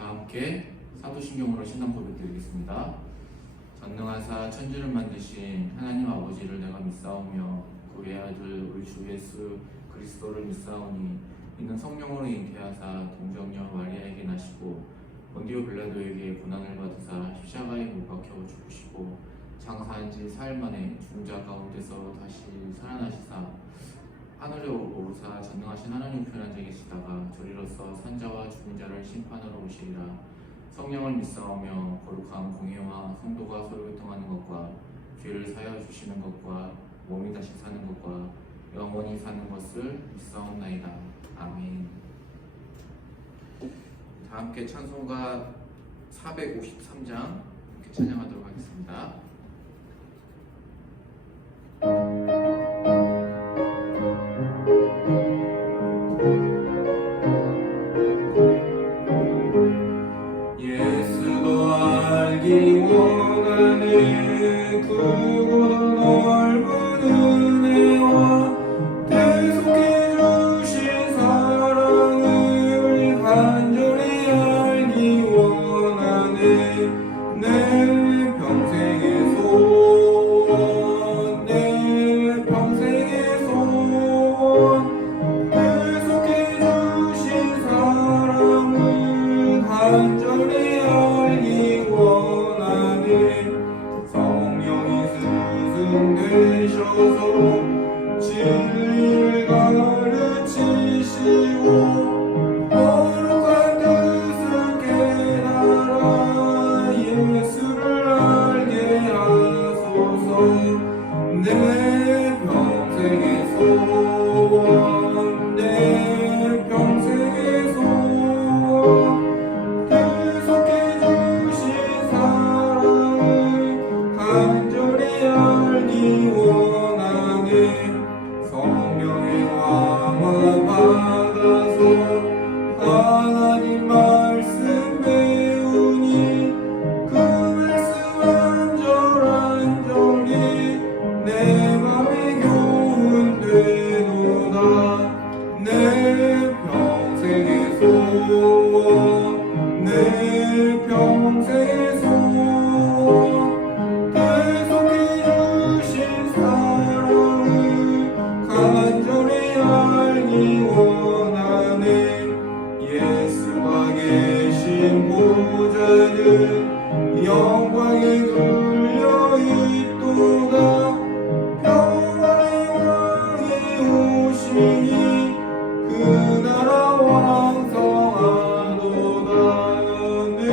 다 함께 사도신경으로 신앙 고백드리겠습니다. 전능하사 천지를 만드신 하나님 아버지를 내가 믿사오며 그 외아들 우리 주 예수 그리스도를 믿사오니 이는 성령으로 잉태하사 동정녀 마리아에게 나시고 본디오 빌라도에게 고난을 받으사 십자가에 못 박혀 죽으시고 장사한 지 사흘 만에 죽은 자 가운데서 다시 살아나시사 하늘에 오르사 전능하신 하나님 편한 자 계시다가 저리로서 산자와 죽은 자를 심판하러 오시리라. 성령을 믿사오며 거룩한 공예와 성도가 서로 교통하는 것과 죄를 사하여 주시는 것과 몸이 다시 사는 것과 영원히 사는 것을 믿사옵나이다. 아멘. 다 함께 찬송가 453장 함께 찬양하도록 하겠습니다. 예수도 알기 원하네 크고도 넓은 은혜와 계속해 주신 사랑을 간절히 알기 원하네 내 평생의 소원 내 평생의 소원 계속해 주신 사랑을 간절히 알기 원하네 성령이 스승되셔서 진리를 가르치시고 거룩한 뜻을 깨달아 예수를 알게 하소서 내 평생의 소원 내 평생의 소원 계속해 주신 사랑을 간절히 알기 원하네 성령의 감화 받아서 하나님 말씀 배우니 그 말씀 안절안절히 내 맘에 교훈되도다 내 평생의 소원 내 평생의 소원 계속해 주신 사랑을 간절히 알기 원하네 예수가 계신 보좌는 영광이 둘려있도다 평화의 왕이 오시니 그 나라 왕성하도다 내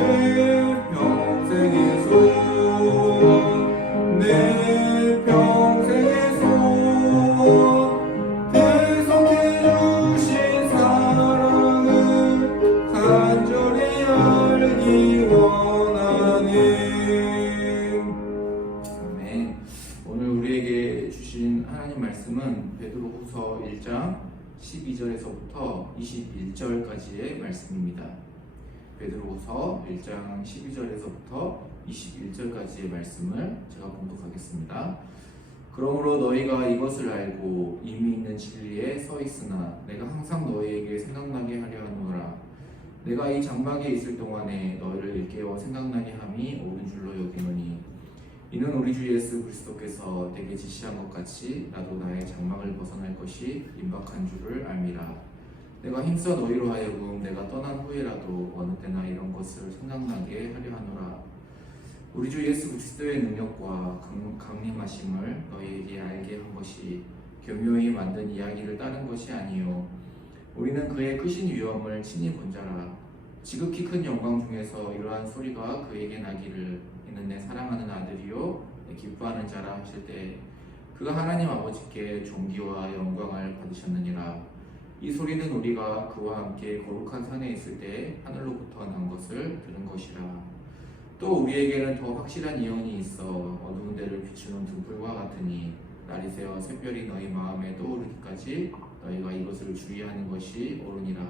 평생의 소원 내 평생의 소원 계속해 주신 사랑을 간절히 알기 원하네. 아멘. 오늘 우리에게 주신 하나님 말씀은 베드로후서 1장 12절에서부터 21절까지의 말씀입니다. 베드로후서 1장 12절에서부터 21절까지의 말씀을 제가 봉독하겠습니다. 그러므로 너희가 이것을 알고 이미 있는 진리에 서 있으나 내가 항상 너희에게 생각나게 하려 하노라. 내가 이 장막에 있을 동안에 너희를 일깨워 생각나게 함이 옳은 줄로 여기노니 이는 우리 주 예수 그리스도께서 내게 지시한 것 같이 나도 나의 장막을 벗어날 것이 임박한 줄을 알미라. 내가 힘써 너희로 하여금 내가 떠난 후에라도 어느 때나 이런 것을 생각나게 하려 하노라. 우리 주 예수 그리스도의 능력과 강림하심을 너희에게 알게 한 것이 교묘히 만든 이야기를 따른 것이 아니요 우리는 그의 크신 위엄을 친히 본 자라. 지극히 큰 영광 중에서 이러한 소리가 그에게 나기를 이는 내 사랑하는 아들이요 내 기뻐하는 자라 하실 때 그가 하나님 아버지께 존귀와 영광을 받으셨느니라. 이 소리는 우리가 그와 함께 거룩한 산에 있을 때 하늘로부터 난 것을 들은 것이라. 또 우리에게는 더 확실한 예언이 있어 어두운 데를 비추는 등불과 같으니 날이 새어 샛별이 너희 마음에 떠오르기까지 너희가 이것을 주의하는 것이 옳으니라.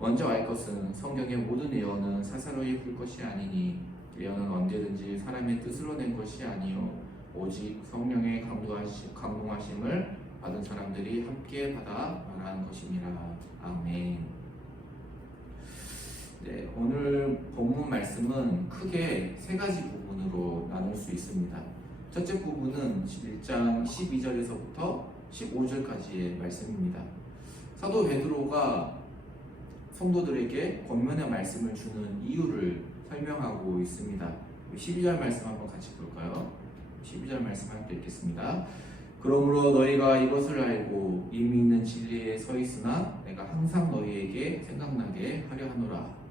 먼저 알 것은 성경의 모든 예언은 사사로이 풀 것이 아니니 예언은 언제든지 사람의 뜻으로 낸 것이 아니요 오직 성령의 감동하심을 받은 사람들이 함께 받아 말하는 것이니라. 아멘. 네, 오늘 본문 말씀은 크게 세 가지 부분으로 나눌 수 있습니다. 첫째 부분은 11장 12절에서부터 15절까지의 말씀입니다. 사도 베드로가 성도들에게 권면의 말씀을 주는 이유를 설명하고 있습니다. 12절 말씀 한번 같이 볼까요? 12절 말씀 함께 읽겠습니다. 그러므로 너희가 이것을 알고 이미 있는 진리에 서 있으나 내가 항상 너희에게 생각나게 하려 하노라.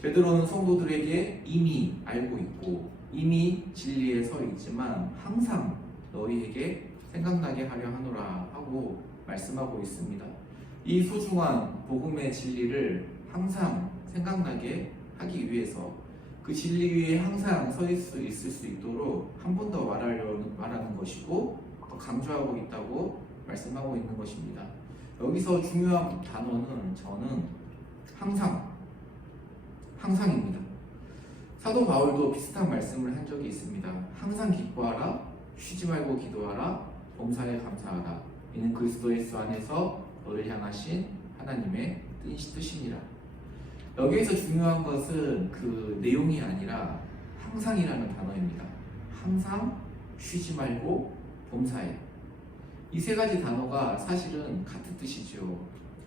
베드로는 성도들에게 이미 알고 있고 이미 진리에 서 있지만 항상 너희에게 생각나게 하려 하노라 하고 말씀하고 있습니다. 이 소중한 복음의 진리를 항상 생각나게 하기 위해서 그 진리 위에 항상 서 있을 수 있도록 한 번 더 말하는 것이고 더 강조하고 있다고 말씀하고 있는 것입니다. 여기서 중요한 단어는 저는 항상입니다. 사도 바울도 비슷한 말씀을 한 적이 있습니다. 항상 기뻐하라, 쉬지 말고 기도하라, 범사에 감사하라. 이는 그리스도 예수 안에서 너를 향하신 하나님의 뜻이니라. 여기에서 중요한 것은 그 내용이 아니라 항상이라는 단어입니다. 항상, 쉬지 말고, 범사에. 이 세 가지 단어가 사실은 같은 뜻이죠.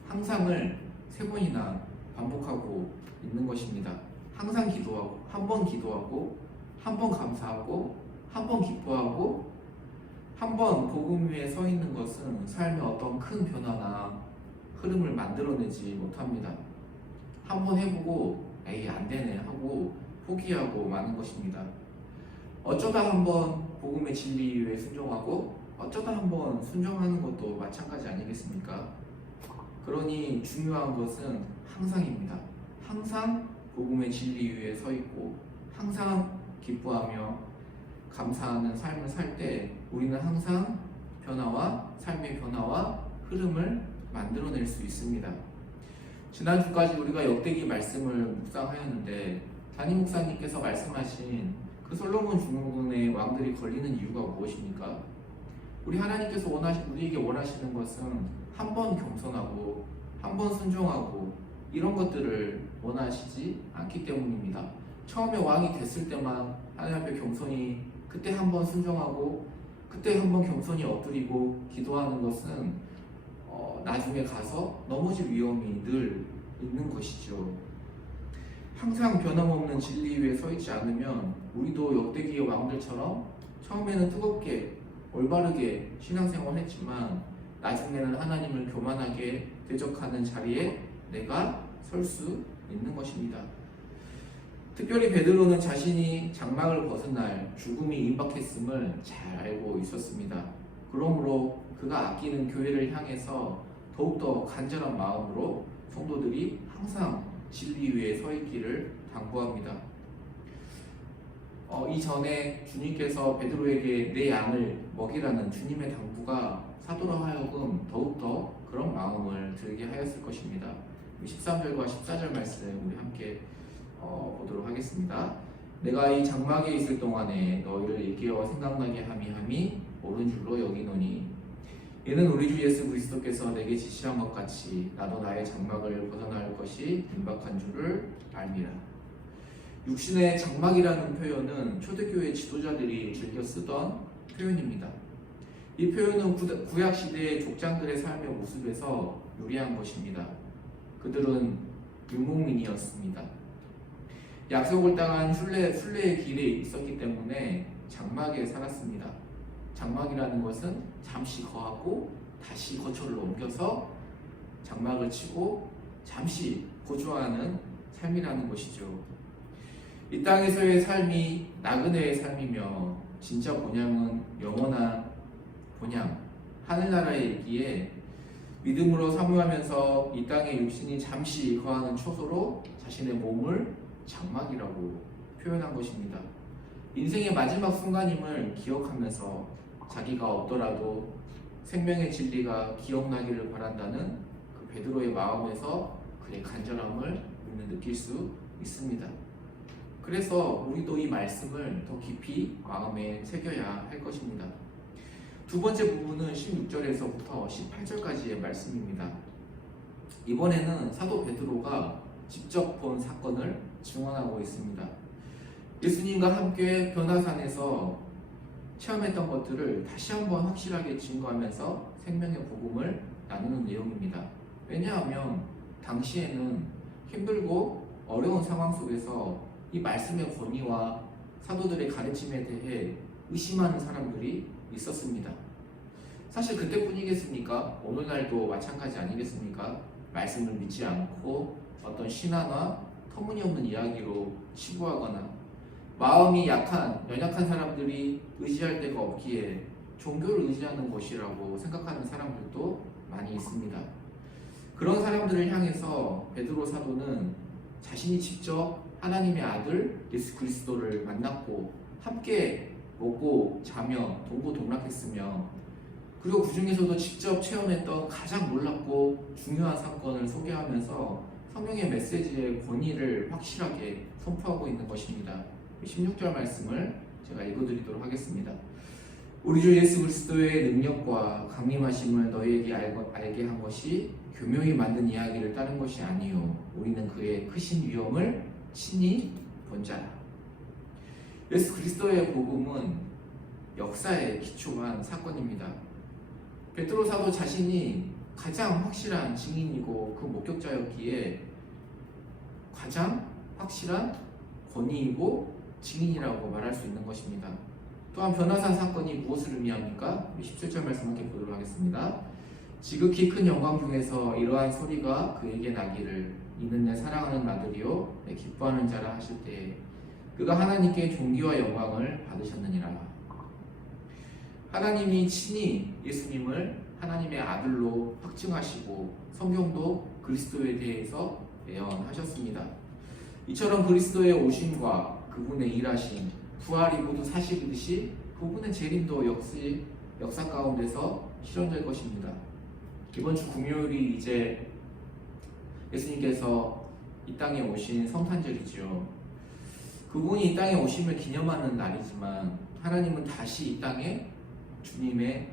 항상을 세 번이나 반복하고 있는 것입니다. 항상 기도하고, 한 번 기도하고, 한 번 감사하고, 한 번 기뻐하고, 한 번 복음 위에 서 있는 것은 삶의 어떤 큰 변화나 흐름을 만들어내지 못합니다. 한 번 해보고 에이 안 되네 하고 포기하고 마는 것입니다. 어쩌다 한 번 복음의 진리 위에 순종하고 어쩌다 한 번 순종하는 것도 마찬가지 아니겠습니까? 그러니 중요한 것은 항상입니다. 항상 복음의 진리 위에 서 있고 항상 기뻐하며 감사하는 삶을 살 때 우리는 항상 삶의 변화와 흐름을 만들어낼 수 있습니다. 지난주까지 우리가 역대기 말씀을 묵상하였는데 담임 목사님께서 말씀하신 그 솔로몬 중흥군의 왕들이 걸리는 이유가 무엇입니까? 우리 하나님께서 우리에게 원하시는 것은 한 번 겸손하고 한 번 순종하고 이런 것들을 원하시지 않기 때문입니다. 처음에 왕이 됐을 때만 하나님 앞에 겸손히 그때 한 번 순종하고 그때 한 번 겸손히 엎드리고 기도하는 것은 나중에 가서 넘어질 위험이 늘 있는 것이죠. 항상 변함없는 진리 위에 서 있지 않으면 우리도 역대기의 왕들처럼 처음에는 뜨겁게 올바르게 신앙생활을 했지만 나중에는 하나님을 교만하게 대적하는 자리에 내가 설 수 있는 것입니다. 특별히 베드로는 자신이 장막을 벗은 날 죽음이 임박했음을 잘 알고 있었습니다. 그러므로 그가 아끼는 교회를 향해서 더욱더 간절한 마음으로 성도들이 항상 진리 위에 서 있기를 당부합니다. 이전에 주님께서 베드로에게 내 양을 먹이라는 주님의 당부가 사도로 하여금 더욱더 그런 마음을 들게 하였을 것입니다. 13절과 14절 말씀 우리 함께 보도록 하겠습니다. 내가 이 장막에 있을 동안에 너희를 일깨워 생각나게 함이 옳은 줄로 여기노니 이는 우리 주 예수 그리스도께서 내게 지시한 것 같이 나도 나의 장막을 벗어날 것이 임박한 줄을 알미라. 육신의 장막이라는 표현은 초대교회 지도자들이 즐겨 쓰던 표현입니다. 이 표현은 구약 시대의 족장들의 삶의 모습에서 유래한 것입니다. 그들은 유목민이었습니다. 약속을 당한 순례의 길에 있었기 때문에 장막에 살았습니다. 장막이라는 것은 잠시 거하고 다시 거처를 옮겨서 장막을 치고 잠시 거주하는 삶이라는 것이죠. 이 땅에서의 삶이 나그네의 삶이며 진짜 본향은 영원한 본향, 하늘나라에 있기에 믿음으로 사모하면서 이 땅의 육신이 잠시 거하는 초소로 자신의 몸을 장막이라고 표현한 것입니다. 인생의 마지막 순간임을 기억하면서 자기가 없더라도 생명의 진리가 기억나기를 바란다는 그 베드로의 마음에서 그의 간절함을 우리는 느낄 수 있습니다. 그래서 우리도 이 말씀을 더 깊이 마음에 새겨야 할 것입니다. 두 번째 부분은 16절에서부터 18절까지의 말씀입니다. 이번에는 사도 베드로가 직접 본 사건을 증언하고 있습니다. 예수님과 함께 변화산에서 체험했던 것들을 다시 한번 확실하게 증거하면서 생명의 복음을 나누는 내용입니다. 왜냐하면 당시에는 힘들고 어려운 상황 속에서 이 말씀의 권위와 사도들의 가르침에 대해 의심하는 사람들이 있었습니다. 사실 그때뿐이겠습니까? 오늘날도 마찬가지 아니겠습니까? 말씀을 믿지 않고 어떤 신화나 터무니없는 이야기로 치부하거나 마음이 연약한 사람들이 의지할 데가 없기에 종교를 의지하는 것이라고 생각하는 사람들도 많이 있습니다. 그런 사람들을 향해서 베드로 사도는 자신이 직접 하나님의 아들 예수 그리스도를 만났고 함께 먹고 자며 동고동락했으며 그리고 그 중에서도 직접 체험했던 가장 놀랍고 중요한 사건을 소개하면서 성경의 메시지의 권위를 확실하게 선포하고 있는 것입니다. 16절 말씀을 제가 읽어드리도록 하겠습니다. 우리 주 예수 그리스도의 능력과 강림하심을 너희에게 알게 한 것이 교묘히 만든 이야기를 따른 것이 아니요 우리는 그의 크신 위엄을 친히 본 자라. 예수 그리스도의 복음은 역사에 기초한 사건입니다. 베드로 사도 자신이 가장 확실한 증인이고 그 목격자였기에 가장 확실한 권위이고 증인이라고 말할 수 있는 것입니다. 또한 변화산 사건이 무엇을 의미합니까? 17절 말씀 함께 보도록 하겠습니다. 지극히 큰 영광 중에서 이러한 소리가 그에게 나기를 이는 내 사랑하는 아들이요 내 기뻐하는 자라 하실 때에 그가 하나님께 존귀와 영광을 받으셨느니라. 하나님이 친히 예수님을 하나님의 아들로 확증하시고 성경도 그리스도에 대해서 예언하셨습니다. 이처럼 그리스도의 오심과 그분의 일하심, 부활이 모두 사실이듯이 그분의 재림도 역시 역사 가운데서 실현될 것입니다. 이번 주 금요일이 이제 예수님께서 이 땅에 오신 성탄절이지요. 그분이 이 땅에 오심을 기념하는 날이지만 하나님은 다시 이 땅에 주님의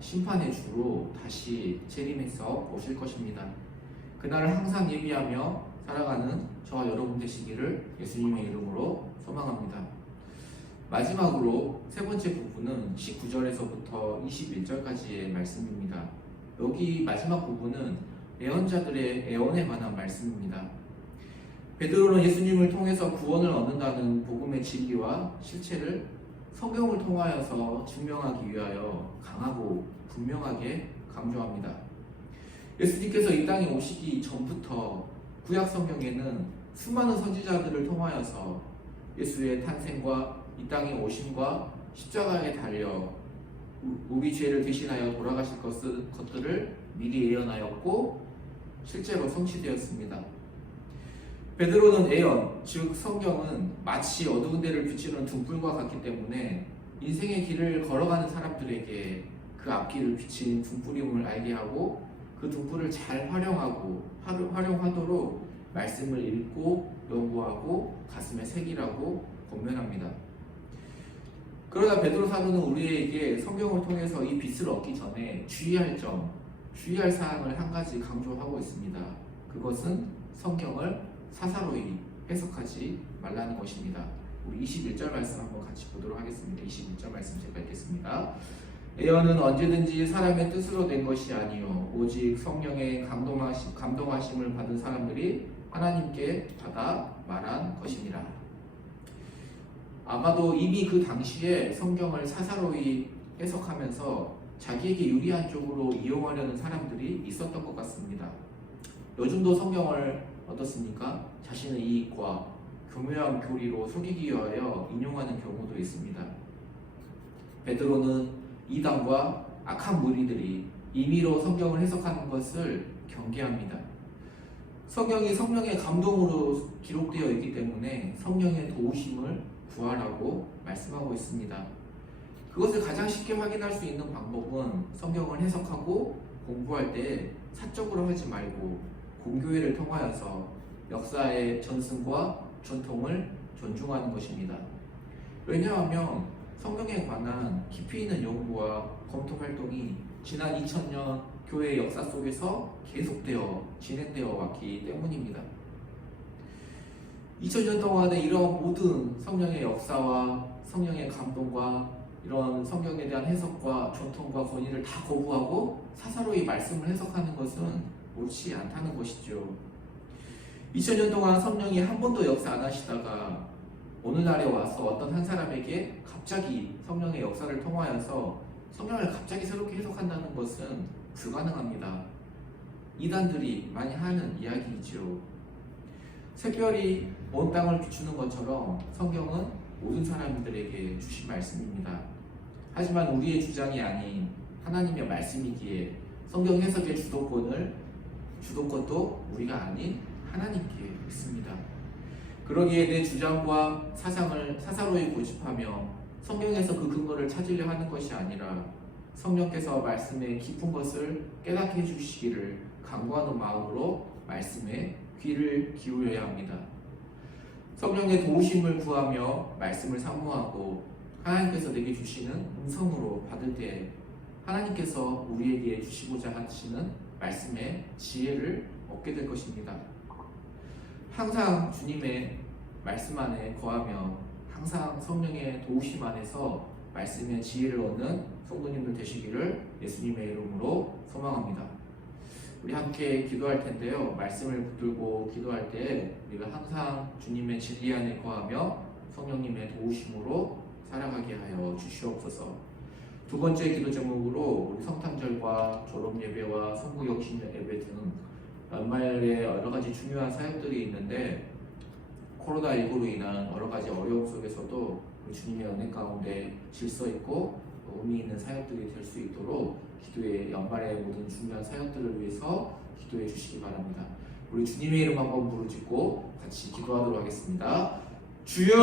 심판의 주로 다시 재림해서 오실 것입니다. 그날을 항상 예비하며 살아가는 저와 여러분 되시기를 예수님의 이름으로 소망합니다. 마지막으로 세 번째 부분은 19절에서부터 21절까지의 말씀입니다. 여기 마지막 부분은 애언자들의 애언에 관한 말씀입니다. 베드로는 예수님을 통해서 구원을 얻는다는 복음의 진리와 실체를 성경을 통하여서 증명하기 위하여 강하고 분명하게 강조합니다. 예수님께서 이 땅에 오시기 전부터 구약 성경에는 수많은 선지자들을 통하여서 예수의 탄생과 이 땅에 오심과 십자가에 달려 우리 죄를 대신하여 돌아가실 것들을 미리 예언하였고 실제로 성취되었습니다. 베드로는 예언, 즉 성경은 마치 어두운 데를 비추는 등불과 같기 때문에 인생의 길을 걸어가는 사람들에게 그 앞길을 비친 등불임을 알게 하고 그 등불을 잘 활용하도록 말씀을 읽고 연구하고 가슴에 새기라고 권면합니다. 그러나 베드로 사도는 우리에게 성경을 통해서 이 빛을 얻기 전에 주의할 사항을 한 가지 강조하고 있습니다. 그것은 성경을 사사로이 해석하지 말라는 것입니다. 우리 21절 말씀 한번 같이 보도록 하겠습니다. 21절 말씀 제가 읽겠습니다. 예언은 언제든지 사람의 뜻으로 된 것이 아니요 오직 성령의 감동하심을 받은 사람들이 하나님께 받아 말한 것입니다. 아마도 이미 그 당시에 성경을 사사로이 해석하면서 자기에게 유리한 쪽으로 이용하려는 사람들이 있었던 것 같습니다. 요즘도 성경을 어떻습니까? 자신의 이익과 교묘한 교리로 속이기 위하여 인용하는 경우도 있습니다. 베드로는 이단과 악한 무리들이 임의로 성경을 해석하는 것을 경계합니다. 성경이 성령의 감동으로 기록되어 있기 때문에 성령의 도우심을 구하라고 말씀하고 있습니다. 그것을 가장 쉽게 확인할 수 있는 방법은 성경을 해석하고 공부할 때 사적으로 하지 말고 공교회를 통하여서 역사의 전승과 전통을 존중하는 것입니다. 왜냐하면 성경에 관한 깊이 있는 연구와 검토 활동이 지난 2000년 교회의 역사 속에서 계속되어 진행되어 왔기 때문입니다. 2000년 동안에 이런 모든 성령의 역사와 성령의 감동과 이런 성경에 대한 해석과 전통과 권위를 다 거부하고 사사로이 말씀을 해석하는 것은 옳지 않다는 것이죠. 2000년 동안 성령이 한 번도 역사 안 하시다가 오늘날에 와서 어떤 한 사람에게 갑자기 성령의 역사를 통하여서 성경을 갑자기 새롭게 해석한다는 것은 불가능합니다. 이단들이 많이 하는 이야기이죠. 샛별이 온 땅을 비추는 것처럼 성경은 모든 사람들에게 주신 말씀입니다. 하지만 우리의 주장이 아닌 하나님의 말씀이기에 성경 해석의 주도권도 우리가 아닌 하나님께 있습니다. 그러기에 내 주장과 사상을 사사로이 고집하며 성경에서 그 근거를 찾으려 하는 것이 아니라 성령께서 말씀의 깊은 것을 깨닫게 해주시기를 간구하는 마음으로 말씀에 귀를 기울여야 합니다. 성령의 도우심을 구하며 말씀을 사모하고 하나님께서 내게 주시는 음성으로 받을 때 하나님께서 우리에게 주시고자 하시는 말씀의 지혜를 얻게 될 것입니다. 항상 주님의 말씀 안에 거하며 항상 성령의 도우심 안에서 말씀의 지혜를 얻는 성도님들 되시기를 예수님의 이름으로 소망합니다. 우리 함께 기도할 텐데요. 말씀을 붙들고 기도할 때 우리가 항상 주님의 진리 안에 거하며 성령님의 도우심으로 살아가게 하여 주시옵소서. 두 번째 기도 제목으로 우리 성탄절과 졸업 예배와 성부 역신 예배 등 연말에 여러 가지 중요한 사역들이 있는데 코로나19로 인한 여러 가지 어려움 속에서도 우리 주님의 은혜 가운데 질서 있고 의미 있는 사역들이 될 수 있도록 기도의 연말의 모든 중요한 사역들을 위해서 기도해 주시기 바랍니다. 우리 주님의 이름 한번 부르짖고 같이 기도하도록 하겠습니다. 주여!